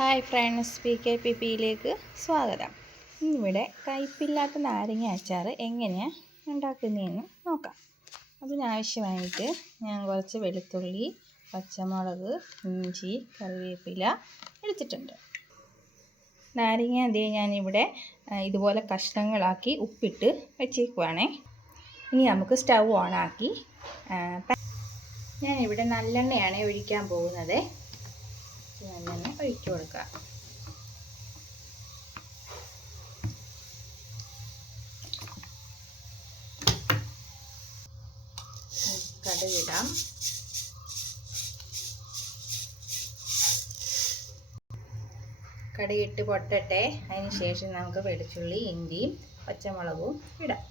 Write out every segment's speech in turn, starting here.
Hi friends, PKPP യിലേക്ക് സ്വാഗതം. ഇന്നിവിടെ കയ്പില്ലാത്ത നാരങ്ങ അച്ചാർ എങ്ങനെയാണ് ഉണ്ടാക്കുന്നതെന്ന് നോക്കാം. അതിനാവശ്യമായിട്ട് ഞാൻ കുറച്ച് വെളുത്തുള്ളി, പച്ചമുളക്, ഇഞ്ചി, കറിവേപ്പില എടുത്തിട്ടുണ്ട്. നാരങ്ങ ഞാനിവിടെ ഇതുപോലെ കഷ്ണങ്ങളാക്കി ഉപ്പിട്ട് വെച്ചേക്കുവാണേ. ഇനി നമുക്ക് സ്റ്റൗ ഓണാക്കി ഞാനിവിടെ നല്ലെണ്ണയാണ് ഒഴിക്കാൻ പോകുന്നത്. നല്ലെണ്ണ ഒഴിച്ചു കൊടുക്കുക. കടുകിടാം. കടുകിട്ട് പൊട്ടട്ടെ. അതിന് ശേഷം നമുക്ക് വെളുത്തുള്ളി, ഇഞ്ചിയും പച്ചമുളകും ഇടാം.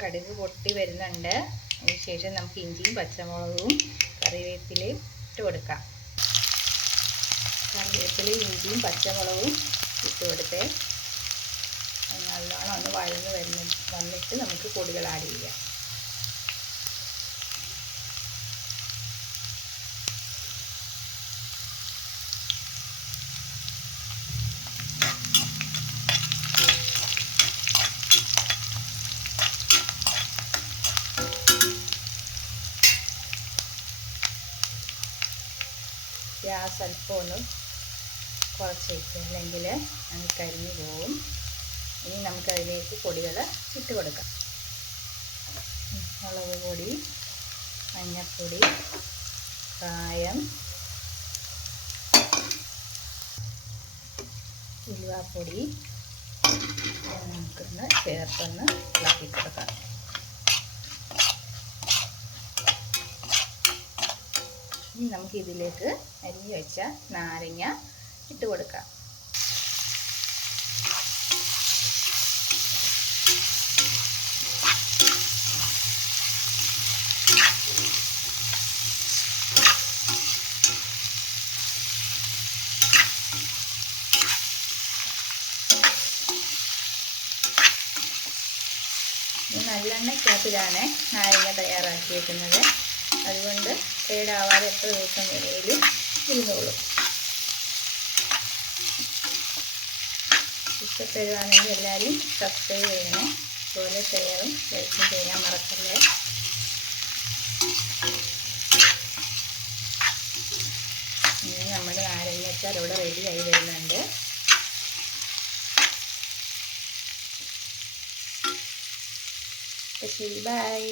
കടുക് പൊട്ടി വരുന്നുണ്ട്. അതിന് ശേഷം നമുക്ക് ഇഞ്ചിയും പച്ചമുളകും കറിവേപ്പിലയും ഇട്ട് കൊടുക്കാം. കറിവേപ്പിലയും ഇഞ്ചിയും പച്ചമുളകും ഇട്ട് കൊടുത്ത് നല്ലോണം ഒന്ന് വഴന്ന് വന്നിട്ട് നമുക്ക് പൊടികൾ ആഡ് ചെയ്യാം. ഗ്യാസ് അല്പം ഒന്ന് കുറച്ച് വയ്ക്കുക, അല്ലെങ്കിൽ അത് കരിഞ്ഞു പോകും. ഇനി നമുക്കതിലേക്ക് പൊടികൾ ഇട്ട് കൊടുക്കാം. മുളക് പൊടി, മഞ്ഞൾപ്പൊടി, കായം, ഉലുവാപ്പൊടി നമുക്കൊന്ന് ചേർത്തൊന്ന് ഇളക്കി കൊടുക്കാം. ഇനി നമുക്കിതിലേക്ക് അരിഞ്ഞു വെച്ച നാരങ്ങ ഇട്ട് കൊടുക്കാം. നല്ലെണ്ണയ്ക്കകത്തിലാണ് നാരങ്ങ തയ്യാറാക്കിയേക്കുന്നത്. അതുകൊണ്ട് കേടാവാതെ എത്ര ദിവസം വേണേലും ഇരുന്നോളും. ഇഷ്ടപ്പെടുകയാണെങ്കിൽ എല്ലാവരും സബ്സ്ക്രൈബ് ചെയ്യണേ. അതുപോലെ ഷെയറും ലൈക്കും ചെയ്യാൻ മറക്കല്ലേ. ഇനി നമ്മുടെ നാരങ്ങ അച്ചാർ ഇവിടെ റെഡിയായി വരുന്നുണ്ട്. ശരി, ബൈ.